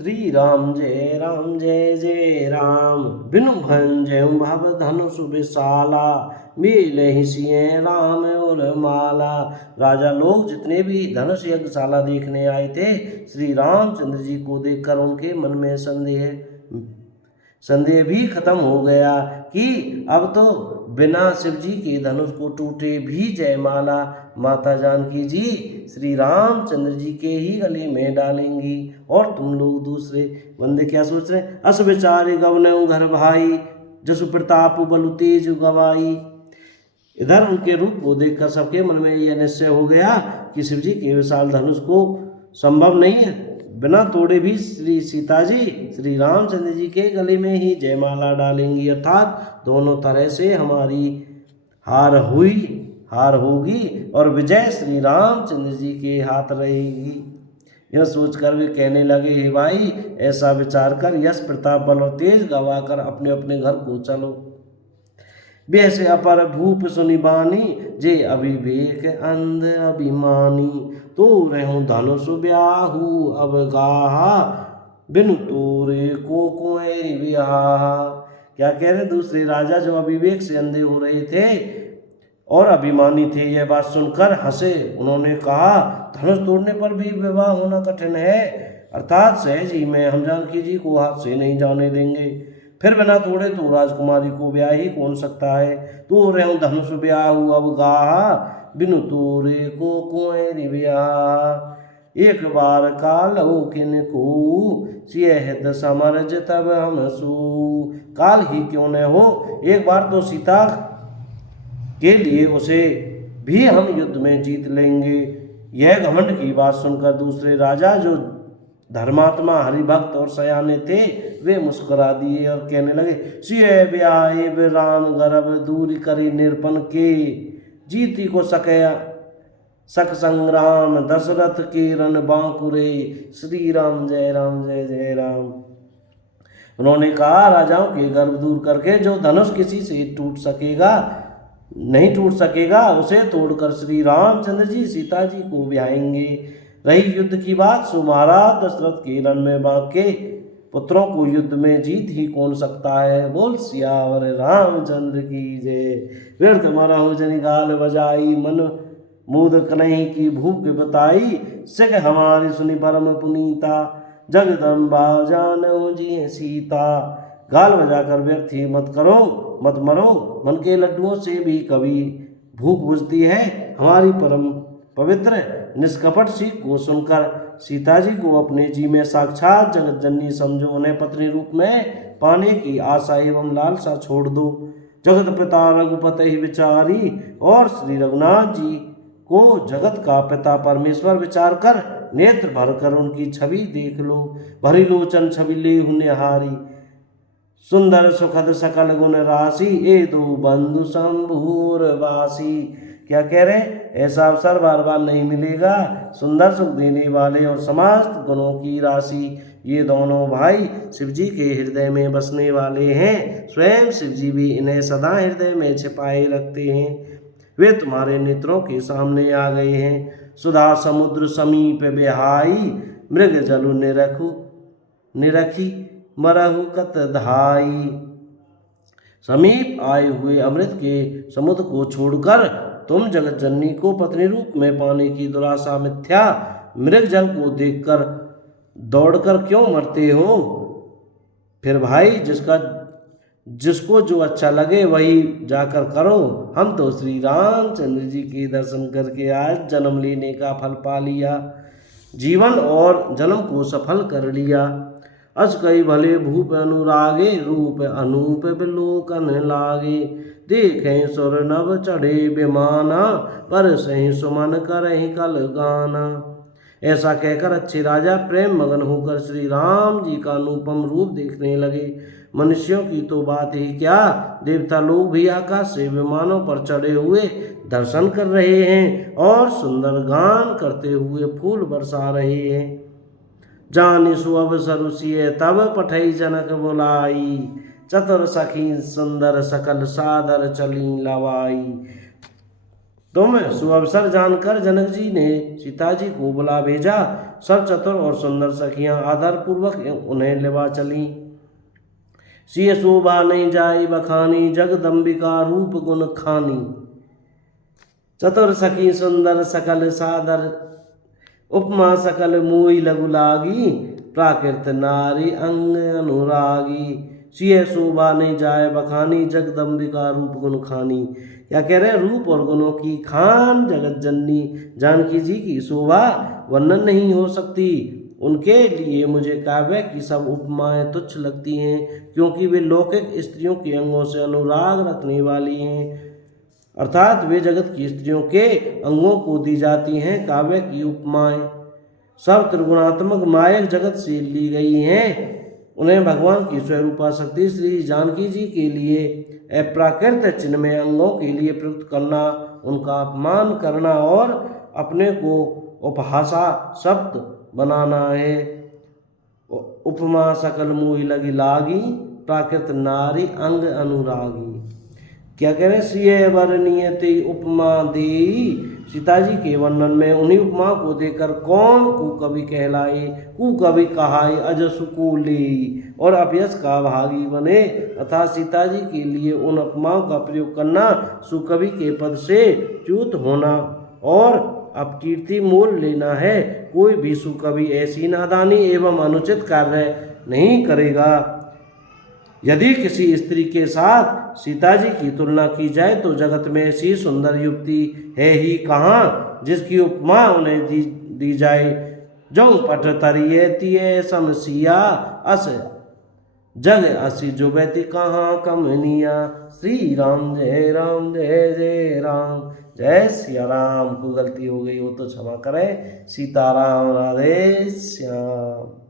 श्री राम जय जय राम। बिनु भंजय भव धनुष विशाला, मिले सिय राम और माला। राजा लोग जितने भी धनुष यज्ञशाला देखने आए थे, श्री रामचंद्र जी को देखकर उनके मन में संदेह भी खत्म हो गया कि अब तो बिना शिव जी के धनुष को टूटे भी जयमाला माता जानकी जी श्री रामचंद्र जी के ही गले में डालेंगी। और तुम लोग दूसरे बंदे क्या सोच रहे हैं? अस बेचारे गवने घर भाई, जसु प्रताप बलु तेज गवाई। इधर उनके रूप को देखकर सबके मन में यह निश्चय हो गया कि शिव जी के विशाल धनुष को संभव नहीं है, बिना तोड़े भी श्री सीता जी श्री रामचंद्र जी के गले में ही जयमाला डालेंगी, अर्थात दोनों तरह से हमारी हार होगी और विजय श्री रामचंद्र जी के हाथ रहेगी। यह सोचकर वे कहने लगे, हे भाई, ऐसा विचार कर यश प्रताप बल और तेज गवाकर अपने अपने घर को चलो। वैसे अपर भूप सुनि बानी, जे अभिवेक अंध अभिमानी। तो रहूं धनुष ब्याहू अब गाहा, बिनु तोरे को कोई ब्याहा। क्या कह रहे? दूसरे राजा जो अभिवेक से अंधे हो रहे थे और अभिमानी थे, यह बात सुनकर हंसे। उन्होंने कहा, धनुष तोड़ने पर भी विवाह होना कठिन है, अर्थात सहज ही में हम जानकी जी को हाथ से नहीं जाने देंगे। फिर बिना तोड़े तो राजकुमारी को ब्याह ही कौन सकता है? तो रहूं धनुष ब्याहू अब गाहा, बिनु तोरे को कोई ब्याह। एक बार काल हो किन को, सियहित समरज तब हम सू। काल ही क्यों न हो, एक बार तो सीता के लिए उसे भी हम युद्ध में जीत लेंगे। यह घमंड की बात सुनकर दूसरे राजा जो धर्मात्मा हरिभक्त और सयाने थे, वे मुस्कुरा दिए और कहने लगे, सिय ब्याहे राम गर्भ दूर करी निरपन के, जीती को सक संग्राम दशरथ के रण बांकुरे। श्री राम जय जय राम। उन्होंने कहा, राजाओं के गर्भ दूर करके जो धनुष किसी से नहीं टूट सकेगा, उसे तोड़कर श्री रामचंद्र जी सीता जी को ब्याहेंगे। रही युद्ध की बात, सो महाराज दशरथ के रण में बांके पुत्रों को युद्ध में जीत ही कौन सकता है। बोल सियावर रामचंद्र की जय। व्यर्थ मरा हो जनि गाल बजाई, मन मूद कन्हई की भूख बताई। सिख हमारी सुनि परम पुनीता, जगदम्बा जानो जी सीता। गाल बजाकर व्यर्थ ही मत मरो, मन के लड्डुओं से भी कभी भूख बुझती है। हमारी परम पवित्र निष्कपट सीख को सुनकर सीता जी को अपने जी में साक्षात जगत जननी समझो, उन्हें पत्नी रूप में पाने की आशा एवं लालसा छोड़ दो। जगत पिता रघुपति ही विचारी, और श्री रघुनाथ जी को जगत का पिता परमेश्वर विचार कर नेत्र भर कर उनकी छवि देख लो। भरी लोचन छवि ले निहारी, सुंदर सुखद सकल गुण राशि, ए दो बंधु शंभूर वासी। क्या कह रहे हैं? ऐसा अवसर बार बार नहीं मिलेगा। सुंदर सुख देने वाले और समस्त गुणों की राशि, ये दोनों भाई शिव जी के हृदय में बसने वाले हैं। स्वयं शिव जी भी इन्हें सदा हृदय में छिपाए रखते हैं। वे तुम्हारे नेत्रों के सामने आ गए हैं। सुधा समुद्र समीप बिहाई, मृग जलु निरखी मरहु कत धाई। समीप आए हुए अमृत के समुद्र को छोड़कर तुम जगत जननी को पत्नी रूप में पाने की दुराशा मिथ्या मृग जल को देखकर दौड़कर क्यों मरते हो? फिर भाई, जिसको जो अच्छा लगे वही जाकर करो। हम तो श्री रामचंद्र जी के दर्शन करके आज जन्म लेने का फल पा लिया, जीवन और जन्म को सफल कर लिया। अस कई भले भूप अनुरागे, रूप अनूप बिलोकन लागे। देखें सुर नभ चढ़े विमाना, पर सही सुमन करहि कल गाना। ऐसा कहकर अच्छे राजा प्रेम मगन होकर श्री राम जी का अनुपम रूप देखने लगे। मनुष्यों की तो बात ही क्या, देवता लोग भी आकाश से विमानों पर चढ़े हुए दर्शन कर रहे हैं और सुंदर गान करते हुए फूल बरसा रहे हैं। जानि सुअवसर सिय तब पठई जनक बुलाई, चतुर सखी सुंदर सकल सादर चली लवाई। तुम सुअवसर जानकर जनक जी ने सीता जी को बुला भेजा सब चतुर और सुंदर सखियां आदरपूर्वक उन्हें लेवा चली। सिय शोभा नहीं जाई बखानी, जगदम्बिका रूप गुण खानी। चतुर सखी सुंदर सकल सादर, उपमा सकल मोई लघु लागी। प्राकृत नारी अंग अनुरागी, सिय शोभा नहीं जाए बखानी, जगदम्बिका रूप गुण खानी। क्या कह रहे हैं? रूप और गुणों की खान जगत जननी जानकी जी की शोभा वर्णन नहीं हो सकती। उनके लिए मुझे काव्य की सब उपमाएं तुच्छ लगती हैं, क्योंकि वे लौकिक स्त्रियों के अंगों से अनुराग रखने वाली हैं, अर्थात वे जगत की स्त्रियों के अंगों को दी जाती हैं। काव्य की उपमाएं सब त्रिगुणात्मक मायक जगत से ली गई हैं। उन्हें भगवान की स्वरूपा शक्ति श्री जानकी जी के लिए अप्राकृत चिन्मय अंगों के लिए प्रयुक्त करना, उनका अपमान करना और अपने को उपहासा शब्द बनाना है। उपमा सकल मोहि लगी लागी, प्राकृत नारी अंग अनुरागी। क्या कह रहे? सिय वर्णीयते उपमा देई, सीता जी के वर्णन में उन्हीं उपमा को देकर कौन कुकवि कहलाए, कुकवि कहाए अजसु को ले और अपयश का भागी बने। अतः सीता जी के लिए उन उपमाओं का प्रयोग करना सुकवि के पद से च्युत होना और अपकीर्ति मोल लेना है। कोई भी सुकवि ऐसी नादानी एवं अनुचित कार्य नहीं करेगा। यदि किसी स्त्री के साथ सीता जी की तुलना की जाए तो जगत में ऐसी सुंदर युवती है ही कहाँ जिसकी उपमा उन्हें दी जाए। जो पट तरिये तिये समसिया, अस जग असी जुबैती कहाँ कमनिया। श्री राम जय राम जय जय राम। जय सिया राम। कोई गलती हो गई हो तो क्षमा करें। सीताराम राधे श्याम।